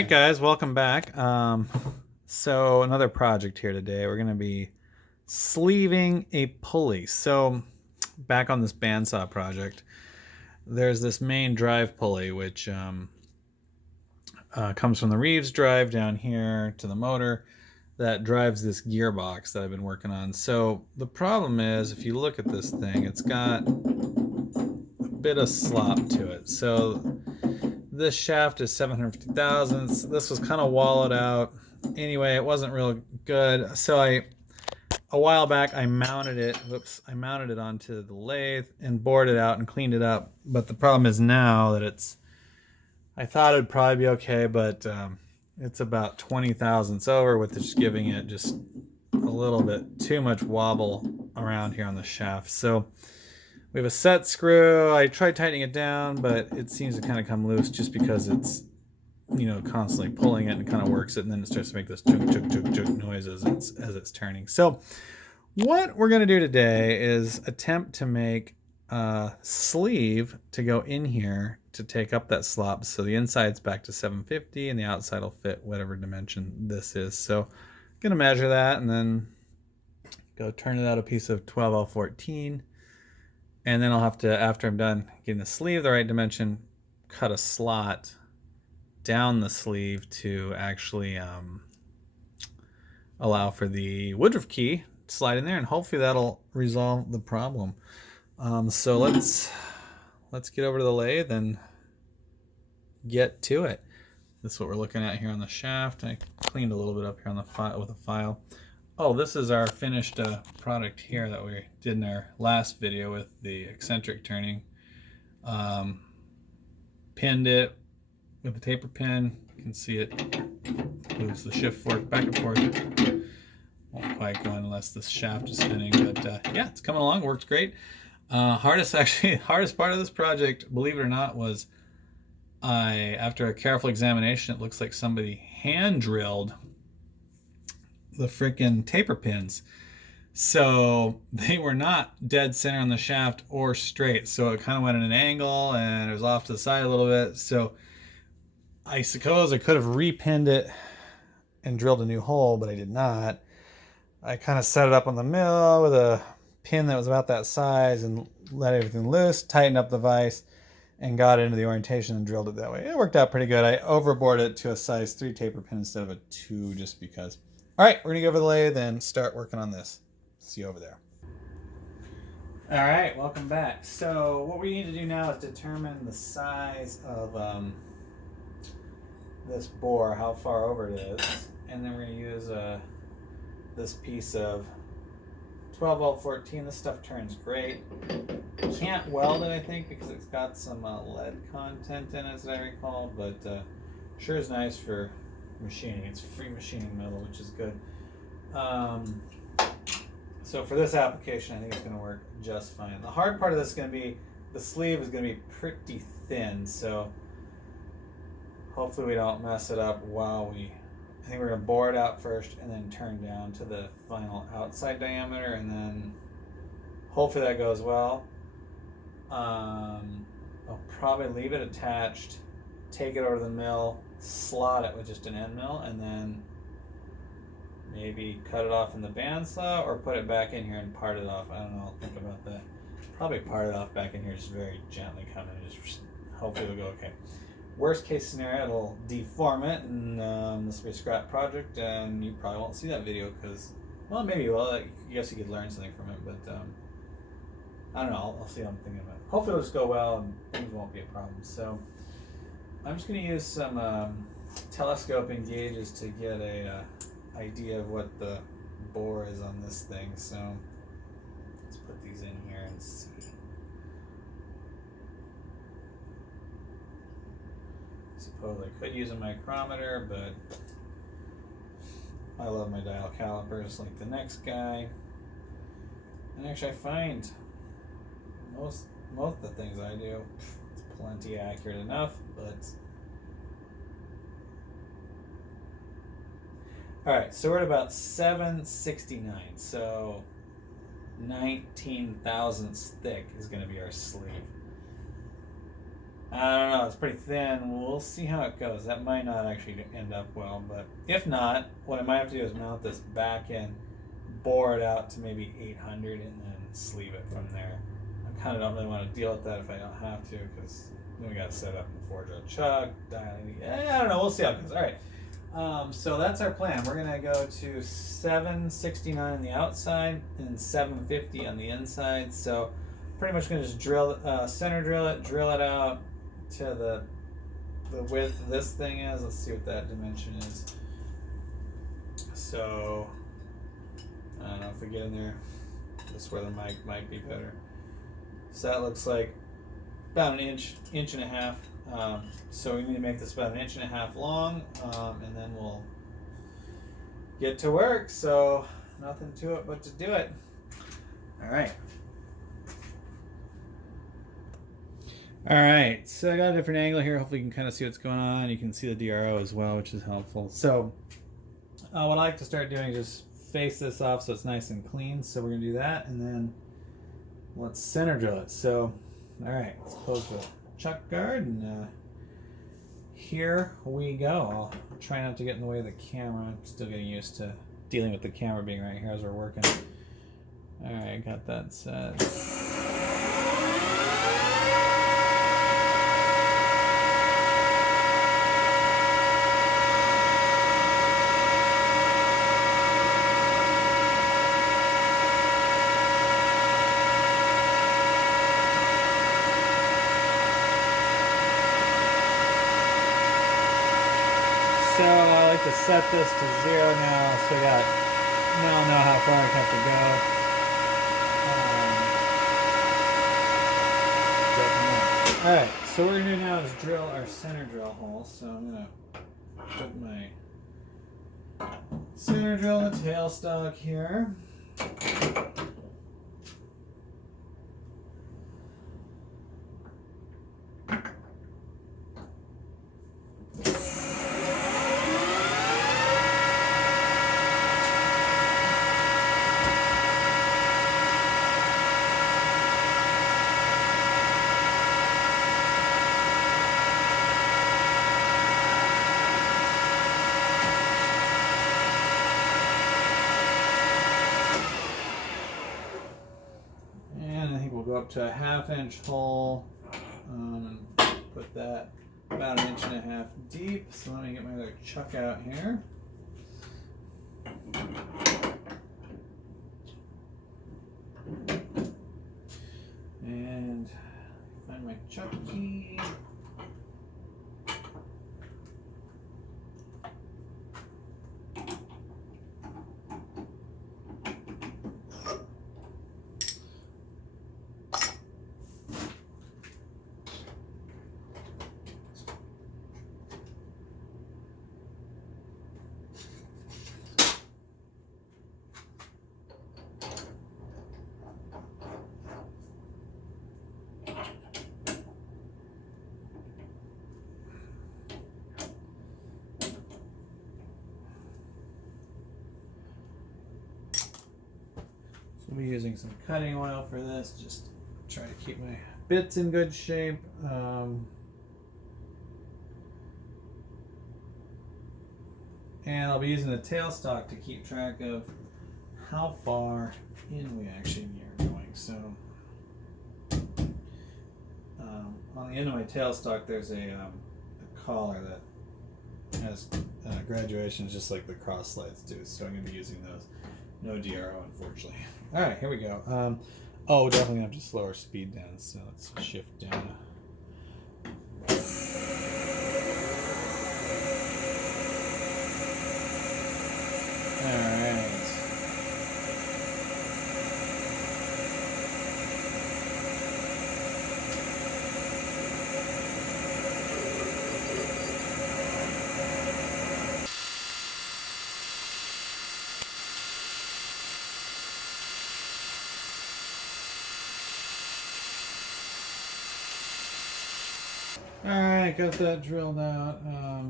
right, guys, welcome back. So another project here today. We're going to be sleeving a pulley. So back on this bandsaw project, there's this main drive pulley, which comes from the Reeves drive down here to the motor that drives this gearbox that I've been working on. So the problem is, if you look at this thing, it's got a bit of slop to it. So this shaft is 750 thousandths. This was kind of wallowed out. Anyway, it wasn't real good. So a while back, I mounted it. Whoops, I mounted it onto the lathe and bored it out and cleaned it up. But the problem is now that I thought it'd probably be okay, but it's about 20 thousandths over with just giving it just a little bit too much wobble around here on the shaft. So we have a set screw. I tried tightening it down, but it seems to kind of come loose just because it's, constantly pulling it and kind of works it, and then it starts to make this chunk, chunk, chunk, chunk noise as it's turning. So what we're going to do today is attempt to make a sleeve to go in here to take up that slop. So the inside's back to 750 and the outside will fit whatever dimension this is. So I'm going to measure that and then go turn it out a piece of 12L14. And then I'll have to, after I'm done getting the sleeve the right dimension, cut a slot down the sleeve to actually allow for the Woodruff key to slide in there, and hopefully that'll resolve the problem. So let's get over to the lathe and get to it. This is what we're looking at here on the shaft. I cleaned a little bit up here on the file with a file. Oh, this is our finished product here that we did in our last video with the eccentric turning. Pinned it with a taper pin. You can see it moves the shift fork back and forth. Won't quite go unless this shaft is spinning, but yeah, it's coming along. Works great. Hardest part of this project, believe it or not, was after a careful examination, it looks like somebody hand drilled the freaking taper pins. So they were not dead center on the shaft or straight. So it kind of went at an angle and it was off to the side a little bit. So I suppose I could have repinned it and drilled a new hole, but I did not. I kind of set it up on the mill with a pin that was about that size and let everything loose, tightened up the vise, and got it into the orientation and drilled it that way. It worked out pretty good. I overbored it to a size 3 taper pin instead of a 2 just because. All right, we're gonna go over the lathe and start working on this. See you over there. All right, welcome back. So what we need to do now is determine the size of this bore, how far over it is, and then we're gonna use this piece of 12L14. This stuff turns great. Can't weld it, I think, because it's got some lead content in it, as I recall, but sure is nice for machining. It's free machining metal, which is good. So for this application, I think it's going to work just fine. The hard part of this is going to be the sleeve is going to be pretty thin, so hopefully we don't mess it up while I think we're going to bore it out first and then turn down to the final outside diameter, and then hopefully that goes well. I'll probably leave it attached, take it over to the mill, slot it with just an end mill, and then maybe cut it off in the bandsaw or put it back in here and part it off. I don't know, I'll think about that. Probably part it off back in here, just very gently come in, just hopefully it'll go okay. Worst case scenario, it'll deform it, and this will be a scrap project, and you probably won't see that video because, well, maybe you will. I guess you could learn something from it, but I don't know. I'll see what I'm thinking about. Hopefully it'll just go well and things won't be a problem. So I'm just going to use some telescoping gauges to get a idea of what the bore is on this thing. So let's put these in here and see. Suppose I could use a micrometer, but I love my dial calipers like the next guy. And actually I find most of the things I do, it's plenty accurate enough, but all right, so we're at about 769, so 19 thousandths thick is going to be our sleeve. I don't know, it's pretty thin. We'll see how it goes. That might not actually end up well, but if not, what I might have to do is mount this back in, bore it out to maybe 800, and then sleeve it from there. I kind of don't really want to deal with that if I don't have to, because then we got to set up in the forge a chuck. I don't know. We'll see how it goes. All right. So that's our plan. We're gonna go to 769 on the outside and 750 on the inside. So pretty much gonna just center drill it out to the width this thing is. Let's see what that dimension is. So I don't know if we get in there. This is where the mic might be better. So that looks like about an inch and a half. So we need to make this about an inch and a half long, and then we'll get to work. So nothing to it but to do it. All right. All right, so I got a different angle here. Hopefully you can kind of see what's going on. You can see the DRO as well, which is helpful. So what I like to start doing is just face this off so it's nice and clean. So we're gonna do that, and then let's center drill it. So, all right, let's close the chuck guard, and here we go. I'll try not to get in the way of the camera. I'm still getting used to dealing with the camera being right here as we're working. All right, got that set. So I like to set this to 0 now, so I now know how far I have to go. All right, so what we're gonna do now is drill our center drill hole. So I'm gonna put my center drill in the tailstock here. Up to a 1/2 inch hole, and put that about 1.5 inches deep. So let me get my other chuck out here. And find my chuck key. I'll be using some cutting oil for this, just try to keep my bits in good shape. And I'll be using the tailstock to keep track of how far in we actually are going. So on the end of my tailstock, there's a collar that has graduations just like the cross slides do. So I'm going to be using those. No DRO, unfortunately. All right, here we go. Definitely gonna have to slow our speed down. So let's shift down. All right. Alright, got that drilled out. I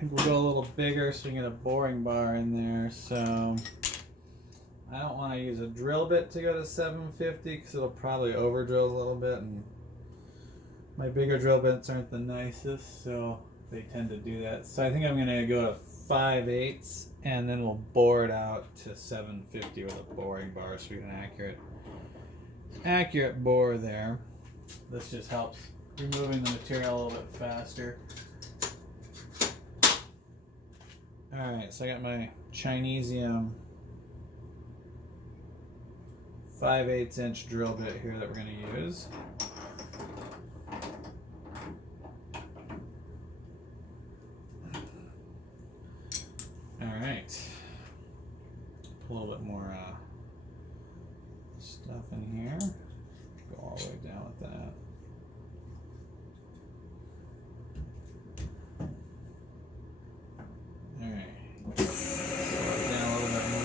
think we'll go a little bigger so we can get a boring bar in there. So I don't want to use a drill bit to go to 750 because it'll probably over drill a little bit and My bigger drill bits aren't the nicest, so they tend to do that. So I think I'm gonna go to 5/8 and then we'll bore it out to 750 with a boring bar so we get an accurate bore there. This just helps removing the material a little bit faster. Alright, so I got my Chinesium 5/8 inch drill bit here that we're going to use. Alright, put a little bit more stuff in here. Go all the way down with that. Alright, slow it down a little bit more.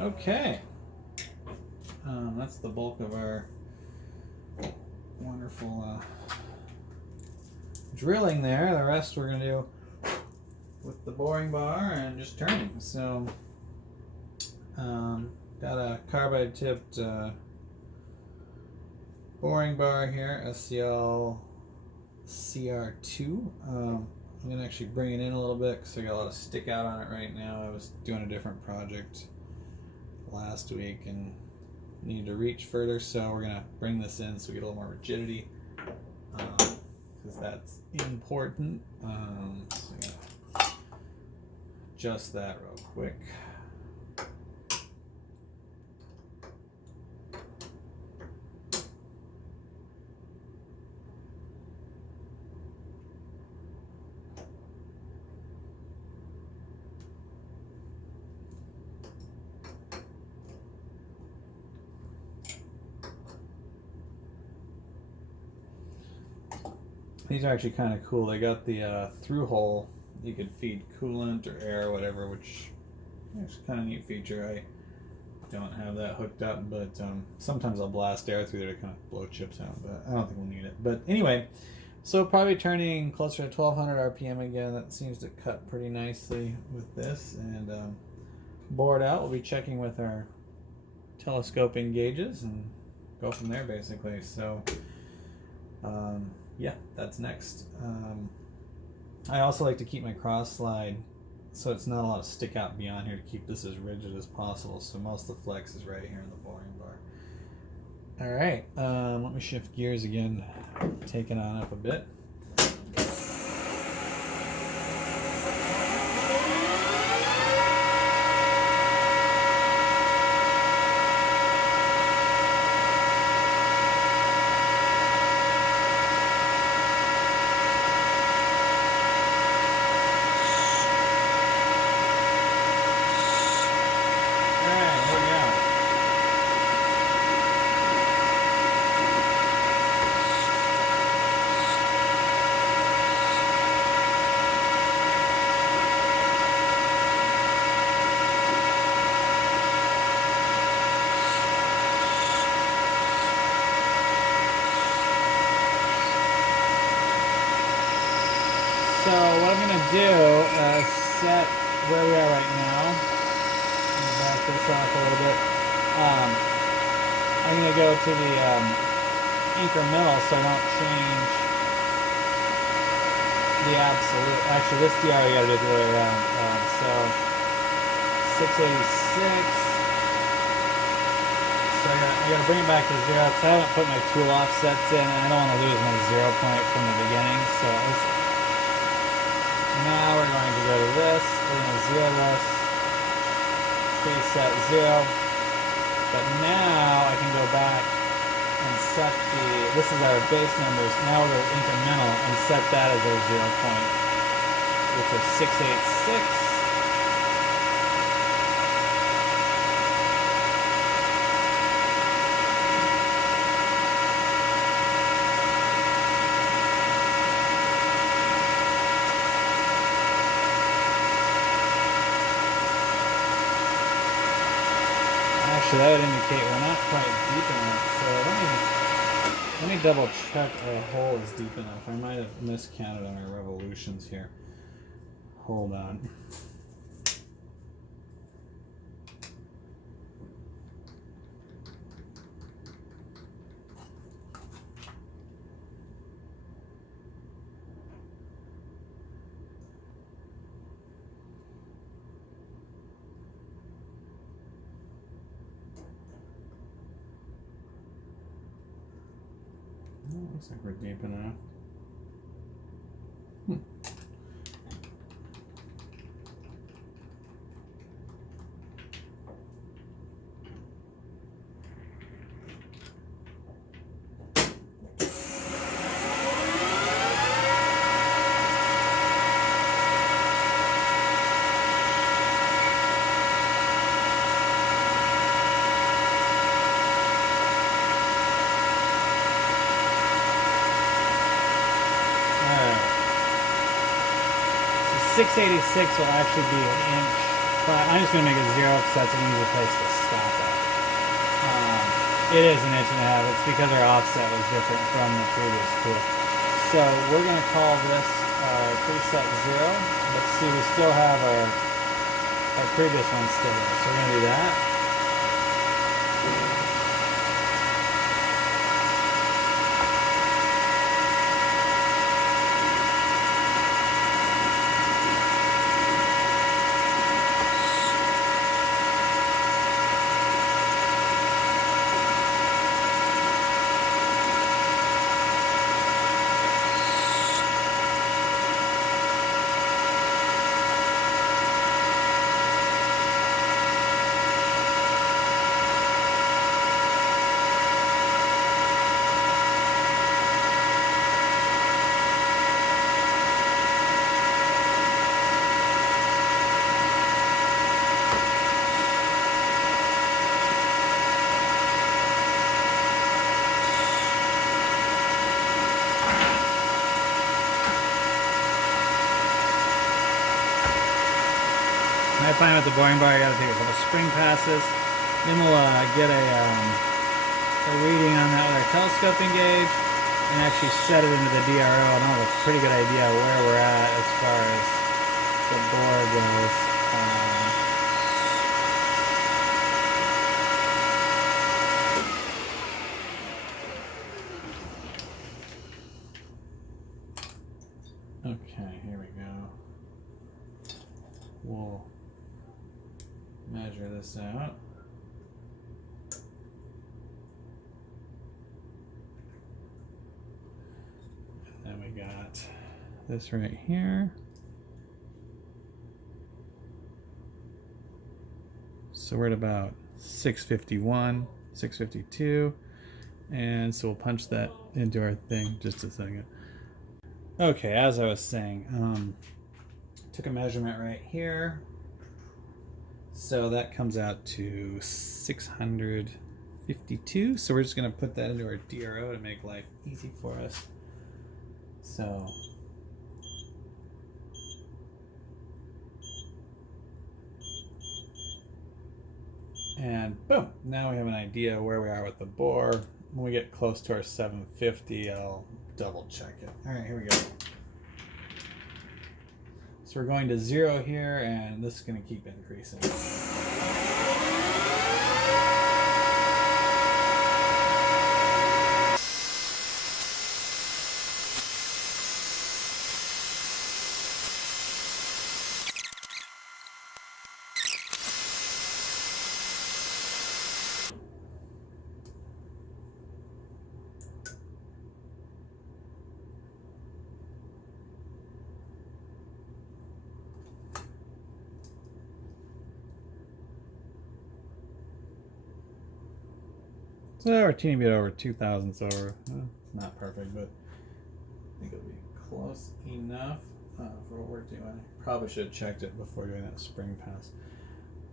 Okay, that's the bulk of our wonderful drilling there. The rest we're going to do with the boring bar and just turning. So, got a carbide tipped boring bar here, SCL CR2. I'm going to actually bring it in a little bit because I got a lot of stick out on it right now. I was doing a different project last week and need to reach further, so we're gonna bring this in so we get a little more rigidity, because that's important. So I'm gonna adjust that real quick. These are actually kind of cool. They got the through hole. You could feed coolant or air or whatever, which is kind of a neat feature. I don't have that hooked up, but sometimes I'll blast air through there to kind of blow chips out, but I don't think we'll need it. But anyway, so probably turning closer to 1200 RPM again. That seems to cut pretty nicely with this. And bore it out. We'll be checking with our telescoping gauges and go from there basically. So yeah, that's next. I also like to keep my cross slide so it's not a lot of stick out beyond here to keep this as rigid as possible. So most of the flex is right here in the boring bar. All right, let me shift gears again, take it on up a bit. So what I'm going to do is set where we are right now. Back this off a little bit. I'm going to go to the incremental so I don't change the absolute. Actually, this DR I got to do it the other way around. So 686. So I got to bring it back to 0 because I haven't put my tool offsets in, and I don't want to lose my 0 point from the beginning. So Now we're going to go to this, we're going to zero this, preset 0, but now I can go back and set this is our base numbers, now we'll go incremental and set that as our 0 point, which is 686. Actually, that would indicate we're not quite deep enough, so let me double check our hole is deep enough. I might have miscounted on our revolutions here. Hold on. Looks like we're deep enough. Alright. So 686 will actually be an inch. I'm just going to make it 0 because that's an easy place to stop at. It is an inch and a half. It's because our offset was different from the previous tool. So we're going to call this preset 0. Let's see, we still have our previous one still there. So we're going to do that. I find with the boring bar, you gotta take a couple spring passes. Then we'll get a reading on that with our telescoping gauge and actually set it into the DRO, and I'll have a pretty good idea of where we're at as far as the bore goes. Okay, here we go. We'll measure this out. And then we got this right here. So we're at about 651, 652. And so we'll punch that into our thing just a second. Okay, as I was saying, took a measurement right here. So that comes out to 652. So we're just gonna put that into our DRO to make life easy for us. So and boom, now we have an idea where we are with the bore. When we get close to our 750, I'll double check it. All right, here we go. So we're going to 0 here, and this is going to keep increasing. So we're a teeny bit over 2 thousandths over. It's not perfect, but I think it'll be close enough for what we're doing. Probably should have checked it before doing that spring pass.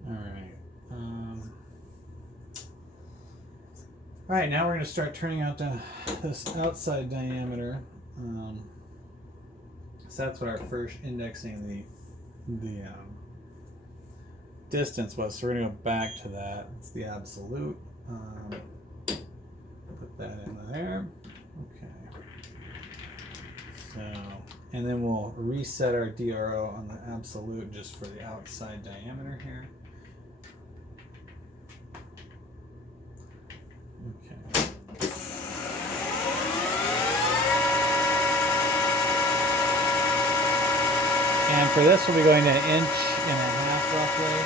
All right. All right, now we're going to start turning out this outside diameter. So that's what our first indexing the distance was. So we're going to go back to that. It's the absolute. Put that in there. Okay. So, and then we'll reset our DRO on the absolute just for the outside diameter here. Okay. And for this, we'll be going to 1.5 inches roughly.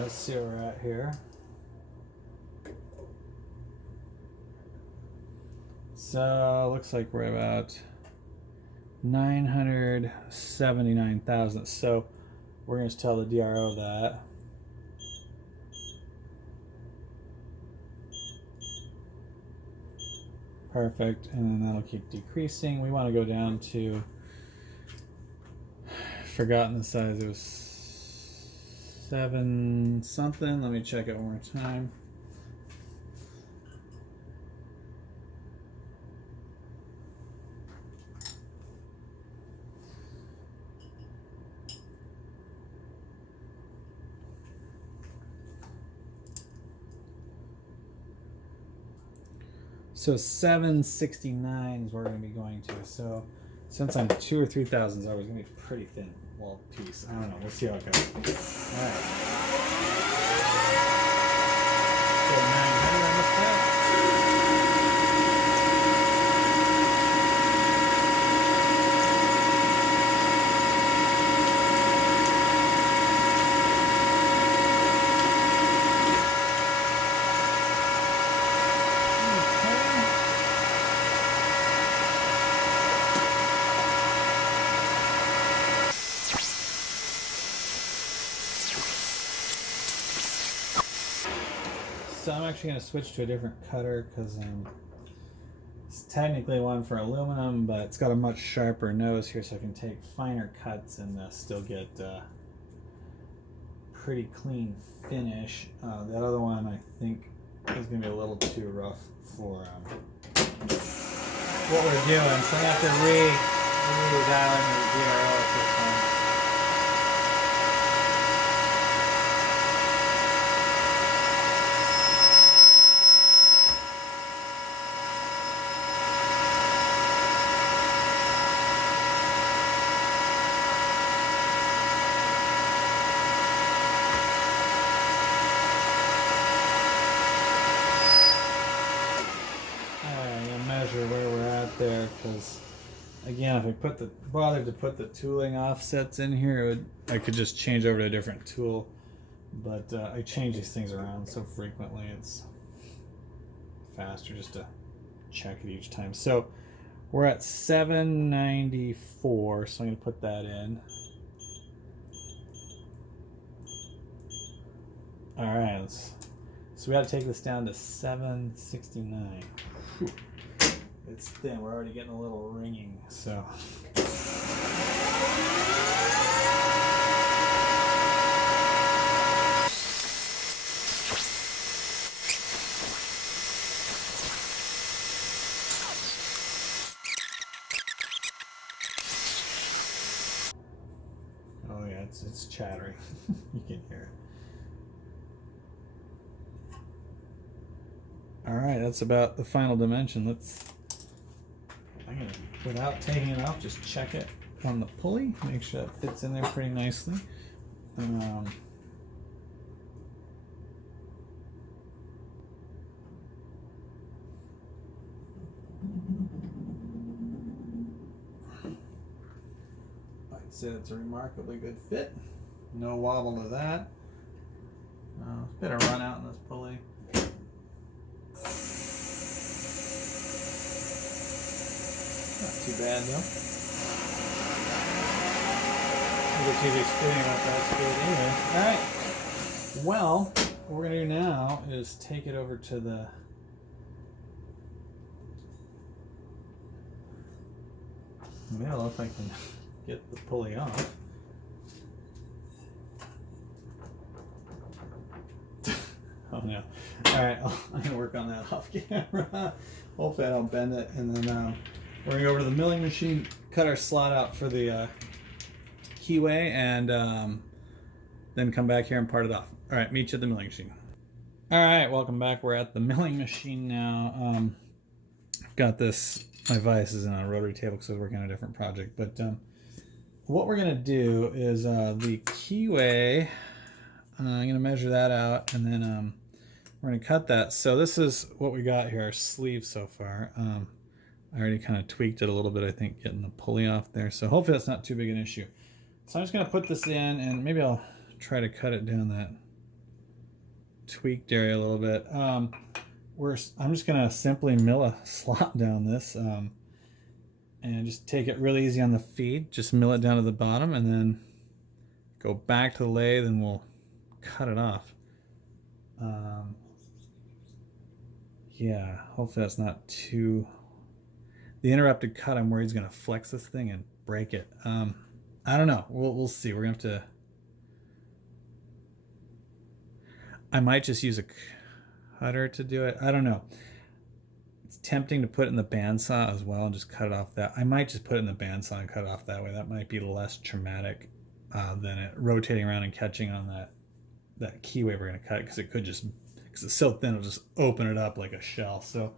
Let's see where we're at here. So looks like we're about 979 thousandths. So we're going to tell the DRO that. Perfect, and then that'll keep decreasing. We want to go down to, forgotten the size, it was 7 something. Let me check it one more time. So 769 is where we're going to be going to. So since I'm 2 or 3 thousandths over, it's going to be pretty thin wall piece. I don't know. We'll see how it goes. All right. So 900 on this cut. So I'm actually going to switch to a different cutter because it's technically one for aluminum, but it's got a much sharper nose here, so I can take finer cuts and still get pretty clean finish. The other one I think is going to be a little too rough for what we're doing, so I have to re-dial in the DRO at this point. Where we're at there, because again, if I bothered to put the tooling offsets in here, I could just change over to a different tool, but I change these things around so frequently it's faster just to check it each time. So we're at 794, so I'm going to put that in. All right, so we got to take this down to 769. Whew. It's thin. We're already getting a little ringing, so. chattering. You can hear it. All right, that's about the final dimension. I'm gonna, without taking it off, just check it on the pulley, make sure that fits in there pretty nicely. I'd say it's a remarkably good fit. No wobble to that. A bit of run out in this pulley. Not too bad though. Never too big spinning about that speed anyway. Alright. Well, what we're gonna do now is take it over to the middle if I can get the pulley off. Oh no. Alright, I'm gonna work on that off camera. Hopefully I don't bend it, and then we're gonna go over to the milling machine, cut our slot out for the keyway, and then come back here and part it off. All right, meet you at the milling machine. All right, welcome back. We're at the milling machine now. I've got this, my vise is in a rotary table because I was working on a different project. But what we're gonna do is the keyway, I'm gonna measure that out, and then we're gonna cut that. So this is what we got here, our sleeve so far. I already kind of tweaked it a little bit, I think, getting the pulley off there. So hopefully that's not too big an issue. So I'm just gonna put this in, and maybe I'll try to cut it down that tweaked area a little bit. I'm just gonna simply mill a slot down this, and just take it really easy on the feed. Just mill it down to the bottom, and then go back to the lathe, and we'll cut it off. Yeah, hopefully that's not too. The interrupted cut, I'm worried is gonna flex this thing and break it. I don't know. We'll see. We're gonna have to. I might just use a cutter to do it. I don't know. It's tempting to put it in the bandsaw as well and just cut it off that. I might just put it in the bandsaw and cut it off that way. That might be less traumatic than it rotating around and catching on that keyway we're gonna cut, because it could just, because it's so thin, it'll just open it up like a shell. So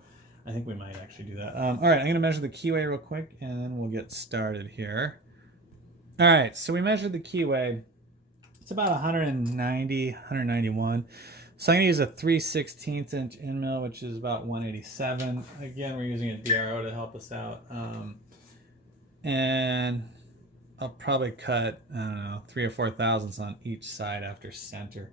I think we might actually do that. All right, I'm gonna measure the keyway real quick, and then we'll get started here. All right, so we measured the keyway. It's about 190, 191. So I'm gonna use a 3/16 inch end mill, which is about 187. Again, we're using a DRO to help us out. And I'll probably cut, I don't know, 3 or 4 thousandths on each side after center.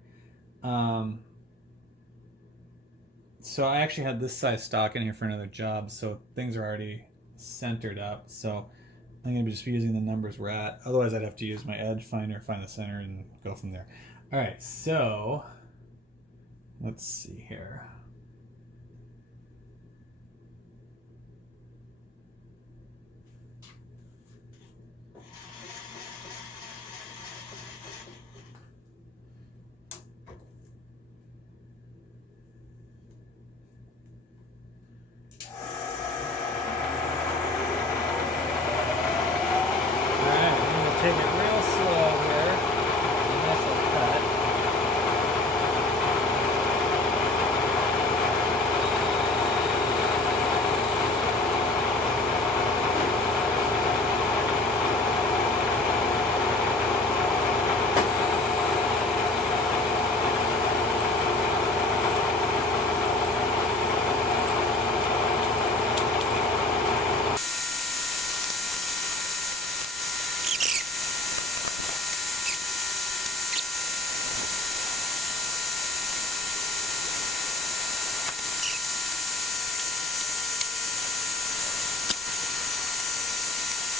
So I actually had this size stock in here for another job, so things are already centered up. So I'm going to just be using the numbers we're at. Otherwise, I'd have to use my edge finder, find the center, and go from there. All right, so let's see here. Take it real slow here, initial cut.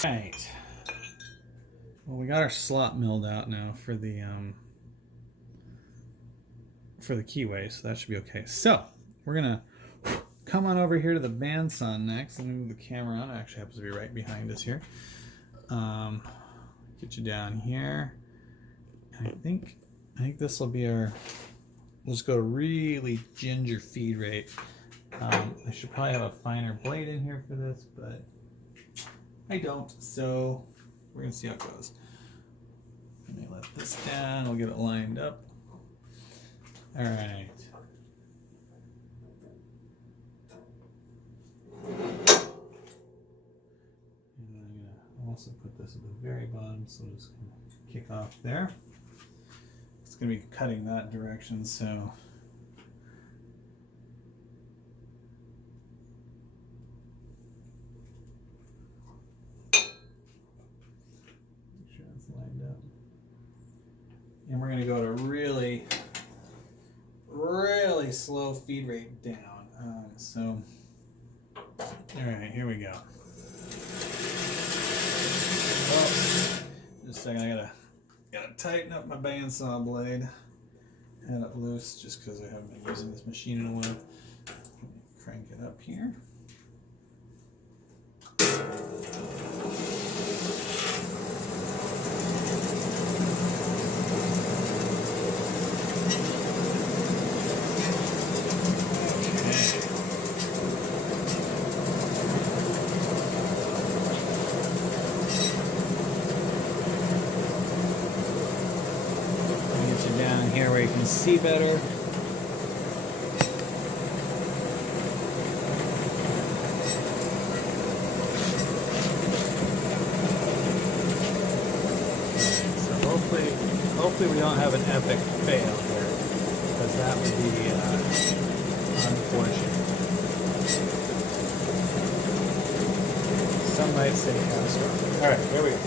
Right. Well, we got our slot milled out now for the keyway, so that should be okay. So we're gonna come on over here to the bandsaw next. Let me move the camera on. It actually happens to be right behind us here. Get you down here. And I think this will be our. We'll just go to really ginger feed rate. I should probably have a finer blade in here for this, but I don't, so we're gonna see how it goes. Let me let this down, we'll get it lined up. All right. And then I'm gonna also put this at the very bottom, so we'll just kind of kick off there. It's gonna be cutting that direction, so make sure it's lined up. And we're gonna go to really slow feed rate down. So, all right, here we go. Oh, just a second, I gotta tighten up my bandsaw blade. Had it loose just because I haven't been using this machine in a while. Crank it up here. Here where you can see better. So hopefully we don't have an epic fail here, because that would be unfortunate. Some might say catastrophic. All right, here we go.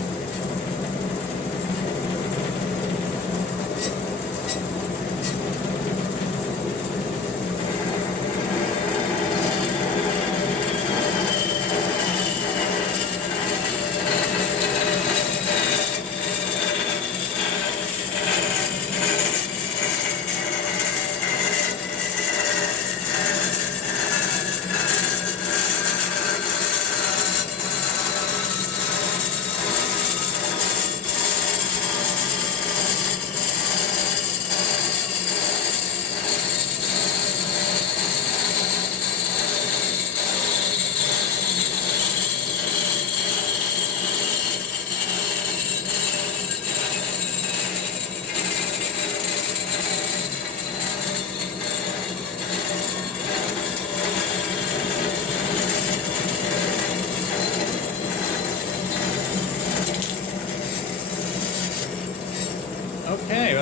Okay,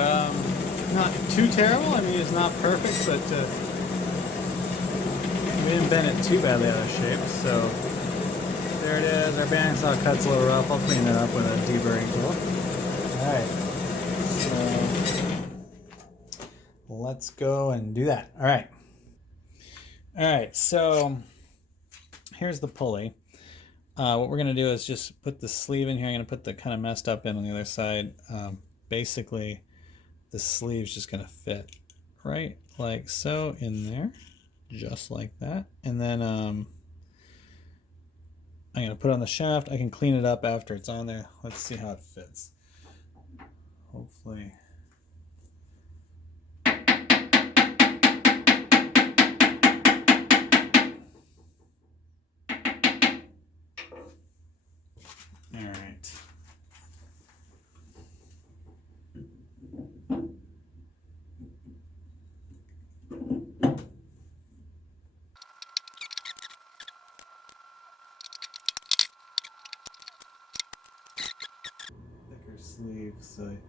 not too terrible. I mean, it's not perfect, but we didn't bend it too badly out of shape. So there it is. Our bandsaw cut's a little rough. I'll clean it up with a deburring tool. All right, so let's go and do that. All right. All right, so here's the pulley. What we're gonna do is just put the sleeve in here. I'm gonna put the kind of messed up end on the other side. Basically, the sleeve's just gonna fit right like so in there, just like that. And then I'm gonna put it on the shaft. I can clean it up after it's on there. Let's see how it fits. Hopefully. All right. Thicker sleeve, so I can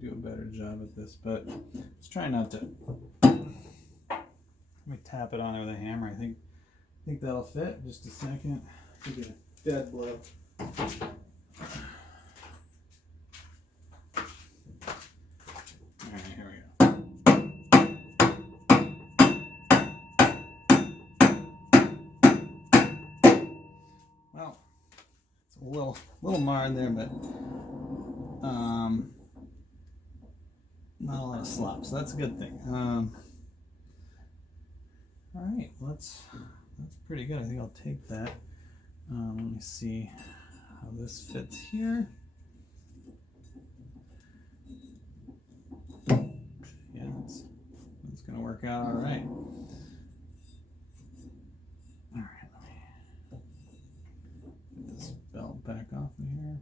do a better job at this, but let's try not to. Let me tap it on there with a hammer. I think that'll fit. Just a second. Give it a dead blow. Alright, here we go. Well, it's a little marred there, but not a lot of slop, so that's a good thing. Alright, that's pretty good. I think I'll take that. Let me see how this fits here. Yeah, it's gonna work out all right. All right, let me get this belt back off of here.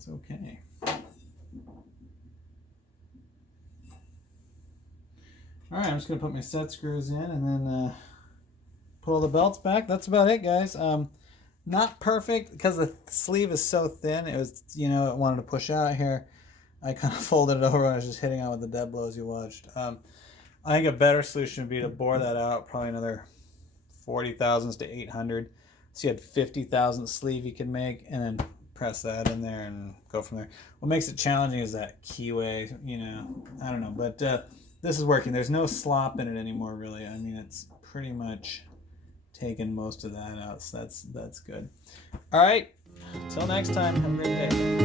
That's okay. All right, I'm just gonna put my set screws in and then pull the belts back. That's about it, guys. Not perfect because the sleeve is so thin. It was, you know, it wanted to push out here. I kind of folded it over. I was just hitting out with the dead blows you watched. I think a better solution would be to bore that out, probably another 40 thousandths to 800. So you had 50 thousandth sleeve you could make, and then press that in there and go from there. What makes it challenging is that keyway, you know, I don't know, but this is working. There's no slop in it anymore, really. I mean, it's pretty much taken most of that out, so that's good. All right, until next time, have a great day.